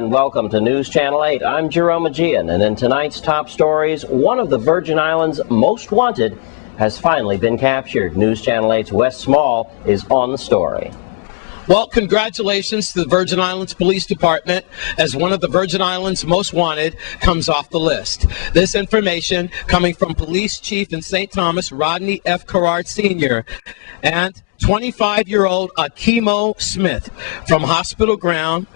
and welcome to News Channel 8. I'm Jerome Aegean, and in tonight's top stories, one of the Virgin Islands' most wanted has finally been captured. News Channel 8's Wes Small is on the story. Well, congratulations to the Virgin Islands Police Department as one of the Virgin Islands most wanted comes off the list. This information coming from Police Chief in St. Thomas, Rodney F. Carrard Sr. and 25-year-old Akimo Smith from Hospital Ground.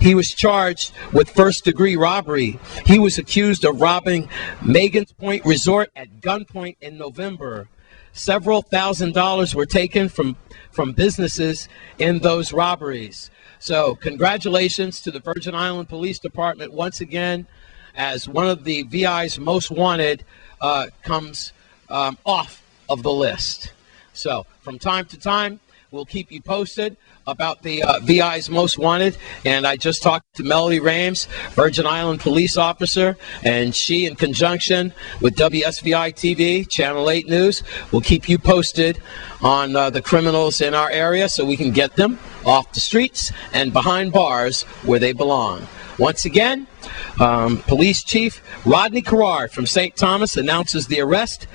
He was charged with first-degree robbery. He was accused of robbing Megan's Point Resort at gunpoint in November. Several $1,000s were taken from businesses in those robberies. So congratulations to the Virgin Island Police Department once again as one of the VI's most wanted comes off of the list. So from time to time, we'll keep you posted about the VI's most wanted. And I just talked to Melody Rames, Virgin Island police officer, and she, in conjunction with WSVI TV, Channel 8 News, will keep you posted on the criminals in our area so we can get them off the streets and behind bars where they belong. Once again, Police Chief Rodney Carrard from St. Thomas announces the arrest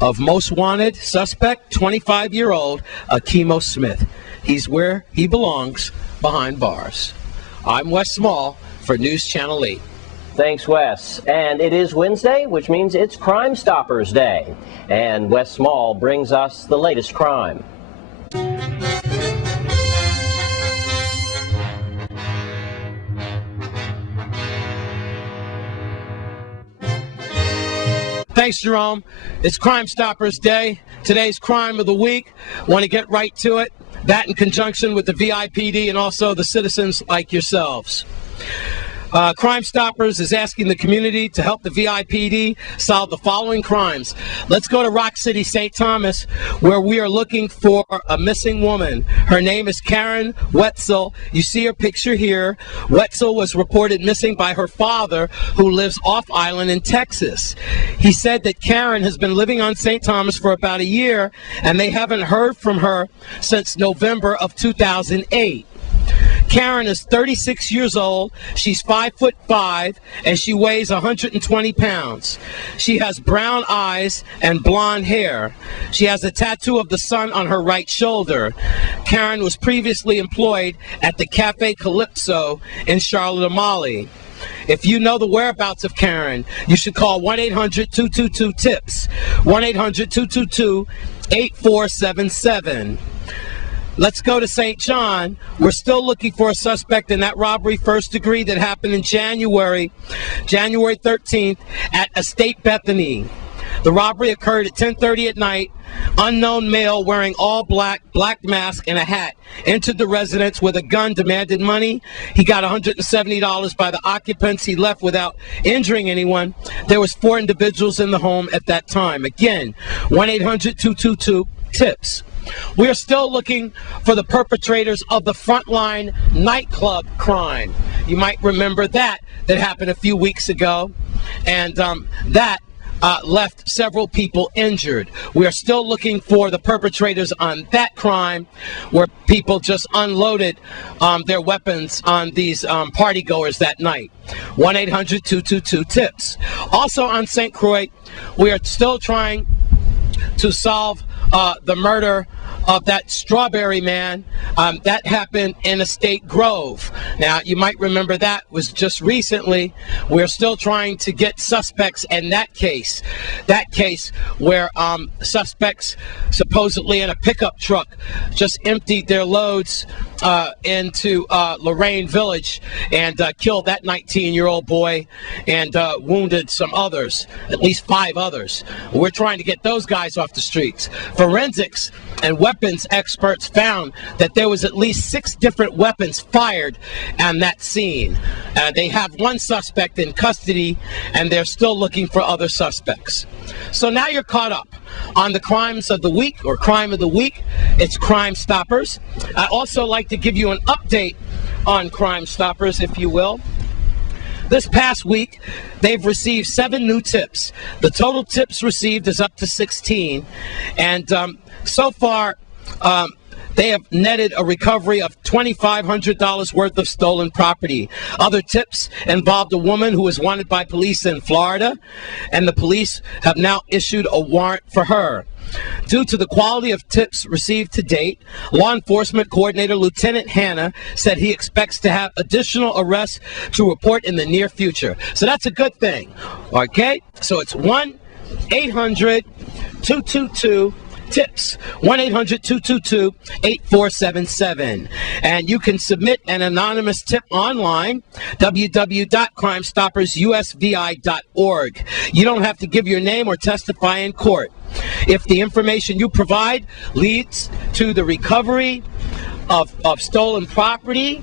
of most wanted suspect, 25-year-old Akimo Smith. He's where he belongs, behind bars. I'm Wes Small for News Channel 8. Thanks, Wes. And it is Wednesday, which means it's Crime Stoppers Day. And Wes Small brings us the latest crime. Thanks, Jerome. It's Crime Stoppers Day. Today's crime of the week. Want to get right to it. That in conjunction with the VIPD and also the citizens like yourselves. Crime Stoppers is asking the community to help the VIPD solve the following crimes. Let's go to Rock City, St. Thomas, where we are looking for a missing woman. Her name is Karen Wetzel. You see her picture here. Wetzel was reported missing by her father, who lives off island in Texas. He said that Karen has been living on St. Thomas for about a year, and they haven't heard from her since November of 2008. Karen is 36 years old. She's 5'5", and she weighs 120 pounds. She has brown eyes and blonde hair. She has a tattoo of the sun on her right shoulder. Karen was previously employed at the Cafe Calypso in Charlotte Amalie. If you know the whereabouts of Karen, you should call 1-800-222-TIPS, 1-800-222-8477. Let's go to St. John. We're still looking for a suspect in that robbery first degree that happened in January 13th at Estate Bethany. The robbery occurred at 10:30 at night. Unknown male wearing all black mask and a hat entered the residence with a gun, demanded money. He got $170 by the occupants. He left without injuring anyone. There was 4 individuals in the home at that time. Again, 1-800-222-TIPS. We are still looking for the perpetrators of the Frontline nightclub crime. You might remember that happened a few weeks ago, and that left several people injured. We are still looking for the perpetrators on that crime, where people just unloaded their weapons on these partygoers that night. 1-800-222-TIPS. Also on St. Croix, we are still trying to solve the murder of that Strawberry man. That happened in Estate Grove. Now, you might remember that was just recently. We're still trying to get suspects in that case. That case where suspects supposedly in a pickup truck just emptied their loads into Lorraine Village and killed that 19-year-old boy and wounded some others, at least 5 others. We're trying to get those guys off the streets. Forensics and weapons experts found that there was at least 6 different weapons fired on that scene. They have 1 suspect in custody, and they're still looking for other suspects. So now you're caught up on the crimes of the week, or crime of the week. It's Crime Stoppers. I also like to give you an update on Crime Stoppers, if you will. This past week, they've received 7 new tips. The total tips received is up to 16, and so far They have netted a recovery of $2,500 worth of stolen property. Other tips involved a woman who was wanted by police in Florida, and the police have now issued a warrant for her. Due to the quality of tips received to date, Law Enforcement Coordinator Lieutenant Hanna said he expects to have additional arrests to report in the near future. So that's a good thing. Okay? So it's 1-800-222-TIPS, 1-800-222-8477. And you can submit an anonymous tip online, www.crimestoppersusvi.org. You don't have to give your name or testify in court. If the information you provide leads to the recovery of stolen property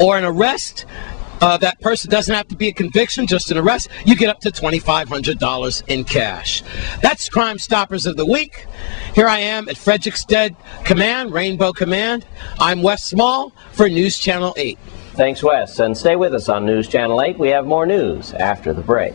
or an arrest, that person doesn't have to be a conviction, just an arrest, you get up to $2,500 in cash. That's Crime Stoppers of the Week. Here I am at Frederiksted Command, Rainbow Command. I'm Wes Small for News Channel 8. Thanks, Wes. And stay with us on News Channel 8. We have more news after the break.